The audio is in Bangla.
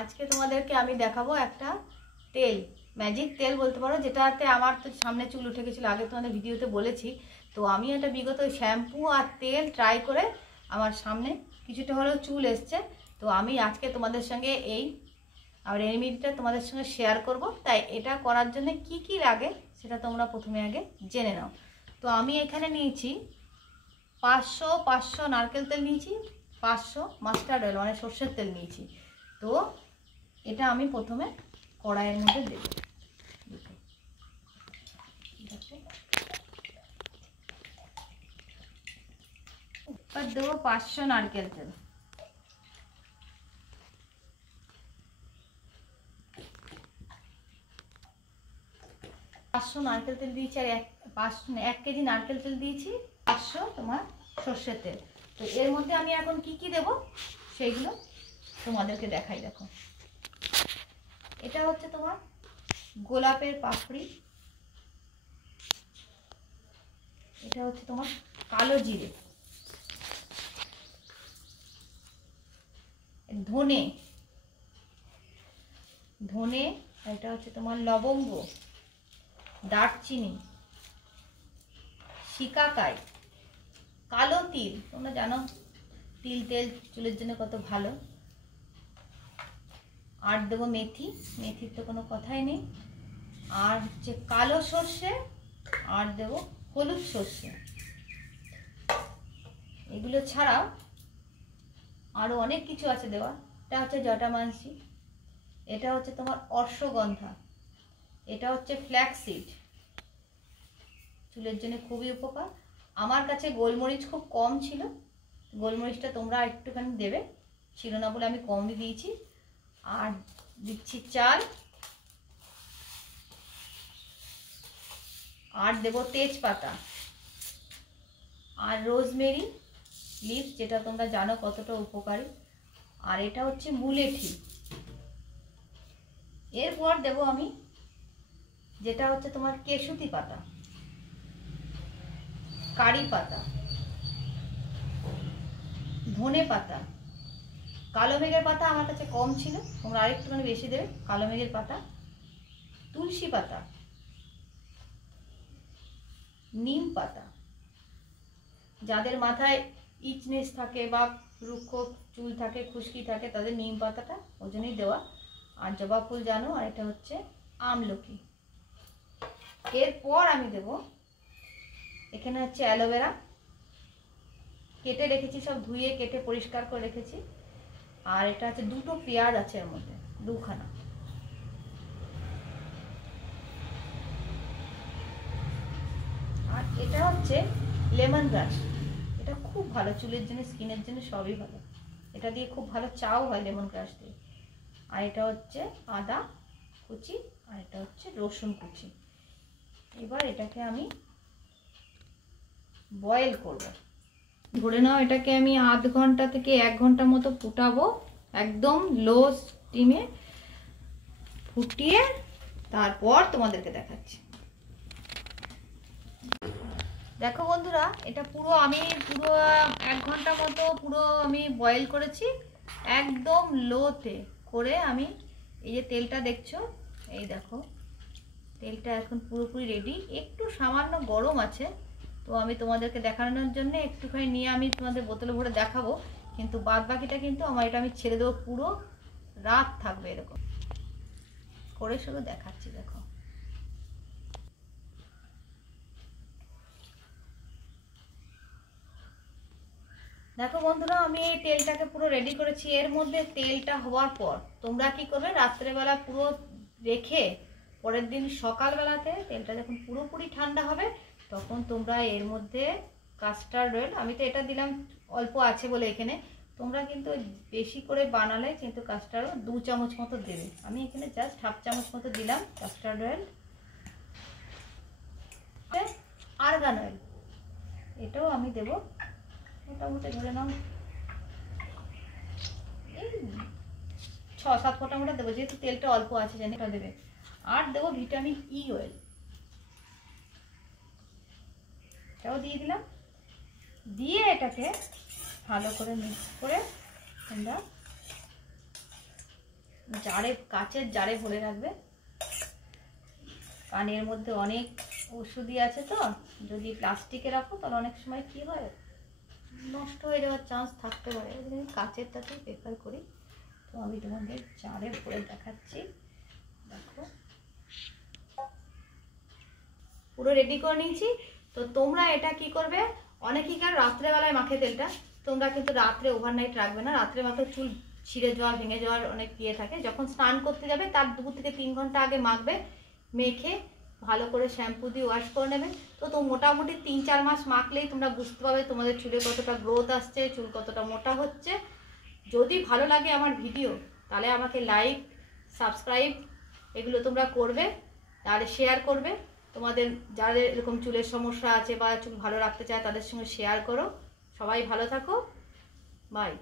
আজকে তোমাদেরকে আমি দেখাবো একটা তেল, ম্যাজিক তেল বলতে পারো, যেটাতে আমার তো সামনে চুল উঠে গেছিলো, আগে তোমাদের ভিডিওতে বলেছি। তো আমি এটা বিগত শ্যাম্পু আর তেল ট্রাই করে আমার সামনে কিছুটা হলেও চুল এসছে। তো আমি আজকে তোমাদের সঙ্গে এই রেমেডিটা তোমাদের সঙ্গে শেয়ার করব। তাই এটা করার জন্য কি কি লাগে সেটা তোমরা প্রথমে আগে জেনে নাও। তো আমি এখানে নিয়েছি 500 নারকেল তেল নিয়েছি, 500 মাস্টার্ড অয়েল মানে সর্ষের তেল নিয়েছি। তো এটা আমি প্রথমে কড়াইয়ের মধ্যে দেব। এবার দেবো 500 নারকেল তেল। নারকেল তেল দিয়েছি আর 1 কেজি নারকেল তেল দিয়েছি, 500 তোমার সর্ষের তেল। তো এর মধ্যে আমি এখন কি কি দেব সেইগুলো তোমাদেরকে দেখাই। দেখো, এটা হচ্ছে তোমার গোলাপের পাপড়ি, এটা হচ্ছে তোমার কালো জিরে, ধনে, এটা হচ্ছে তোমার লবঙ্গ, দারচিনি, শিকাকাই, কালো তিল, তোমরা জানো তিল তেল চুলের জন্য কত ভালো। আর দেবো মেথি, মেথির তো কোনো কথাই নেই। আর হচ্ছে কালো সর্ষে, আর দেবো হলুদ সর্ষে। এগুলো ছাড়াও আরও অনেক কিছু আছে দেওয়া। এটা হচ্ছে জটামাংসি, এটা হচ্ছে তোমার অশ্বগন্ধা, এটা হচ্ছে ফ্ল্যাক্সিড, চুলের জন্য খুবই উপকার। আমার কাছে গোলমরিচ খুব কম ছিল, গোলমরিচটা তোমরা একটুখানি দেবে, ছিল না বলে আমি কমই দিয়েছি। আর দিচ্ছি চাল, আর দেব তেজপাতা, আর রোজমেরি লিভ, যেটা তোমরা জানো কতটা উপকারী। আর এটা হচ্ছে মুলেঠি। এরপর দেব আমি যেটা হচ্ছে তোমার কেশুতি পাতা, কারি পাতা, ধনে পাতা, কালো মেঘের পাতা আমার কাছে কম ছিল, তোমরা আরেকটুখানি বেশি দেবে। কালো মেঘের পাতা, তুলসী পাতা, নিম পাতা, যাদের মাথায় ইচনেস থাকে বা রুক্ষ চুল থাকে, খুশকি থাকে, তাদের নিম পাতাটা ওজনেই দেওয়া। আর জবা ফুল জানো, আর এটা হচ্ছে আমলকি। এরপর আমি দেব এখানে হচ্ছে অ্যালোভেরা, কেটে রেখেছি, সব ধুয়ে কেটে পরিষ্কার করে রেখেছি। আর এটা হচ্ছে দুটো পেঁয়াজ আছে এর মধ্যে, দুখানা। আর এটা হচ্ছে লেমন গ্রাস, এটা খুব ভালো চুলের জন্য, স্কিনের জন্য, সবই ভালো। এটা দিয়ে খুব ভালো চাও হয় লেমন গ্রাস দিয়ে। আর এটা হচ্ছে আদা কুচি, আর এটা হচ্ছে রসুন কুচি। এবার এটাকে আমি বয়েল করব। ধরে নাও এটাকে আমি আধ ঘন্টা থেকে 1 ঘন্টা মতো ফুটাবো, একদম লো স্টিমে ফুটিয়ে তারপর তোমাদেরকে দেখাচ্ছি। দেখো বন্ধুরা, এটা পুরো 1 ঘন্টা মতো পুরো আমি বয়েল করেছি, একদম লোতে করে। আমি এই যে তেলটা দেখছো, এই দেখো তেলটা এখন পুরোপুরি রেডি, একটু সামান্য গরম আছে। তো আমি তোমাদেরকে দেখানোর জন্য একটুখানি নিয়ে আমি তোমাদের বোতলে ভরে দেখাবো, কিন্তু বাদ বাকিটা কিন্তু আমার এটা আমি ছেড়ে দেবো, পুরো রাত থাকবে এরকম করে, শুধু দেখাচ্ছি। দেখো, দেখো বন্ধুরা, আমি এই তেলটাকে পুরো রেডি করেছি। এর মধ্যে তেলটা হওয়ার পর তোমরা কি করবে, রাত্রেবেলা পুরো রেখে পরের দিন সকালবেলাতে তেলটা যখন পুরোপুরি ঠান্ডা হবে, তখন তোমরা এর মধ্যে কাস্টার্ড অয়েল, আমি তো এটা দিলাম অল্প আছে বলে এখানে, তোমরা কিন্তু বেশি করে বানালে কিন্তু কাস্টার্ড অয়েল 2 চামচ মতো দেবে। আমি এখানে জাস্ট হাফ চামচ মতো দিলাম কাস্টার্ড অয়েল। আরগান অয়েল, এটাও আমি দেবো মোটামুটি, ধরে নাও এই 6-7 ফোঁটা মতো দেবো, যেহেতু তেলটা অল্প আছে জানি, এটা দেবে। আর দেবো ভিটামিন ই অয়েল, এটাও দিয়ে দিলাম। দিয়ে এটাকে ভালো করে মিক্স করে তোমরা জারে, কাচের জারে ভরে রাখবে, কারণ এর মধ্যে অনেক ওষুধই আছে। তো যদি প্লাস্টিকে রাখো তাহলে অনেক সময় কি হয়, নষ্ট হয়ে যাওয়ার চান্স থাকতে পারে। আমি কাচেরটাকেই প্রেফার করি। তো আমি তোমাদের জারে ভরে দেখাচ্ছি। দেখো পুরো রেডি করে নিয়েছি। তো তোমরা এটা কি করবে, অনেকেই কার রাত্রেবেলায় মাখে তেলটা, তোমরা কিন্তু রাত্রে ওভারনাইট রাখবে না। রাত্রে মাখে চুল ছিঁড়ে যাওয়ার, ভেঙে যাওয়ার অনেক ইয়ে থাকে। যখন স্নান করতে যাবে তার 2 থেকে 3 ঘন্টা আগে মাখবে, মেখে ভালো করে শ্যাম্পু দিয়ে ওয়াশ করে নেবে। তো মোটামুটি 3-4 মাস মাখলেই তোমরা বুঝতে পারবে তোমাদের চুলে কতটা গ্রোথ আসছে, চুল কতটা মোটা হচ্ছে। যদি ভালো লাগে আমার ভিডিও তাহলে আমাকে লাইক, সাবস্ক্রাইব এগুলো তোমরা করবে, তাহলে শেয়ার করবে। তোমাদের যাদের এরকম চুলের সমস্যা আছে বা চুল ভালো রাখতে চায় তাদের সঙ্গে শেয়ার করো। সবাই ভালো থাকো, বাই।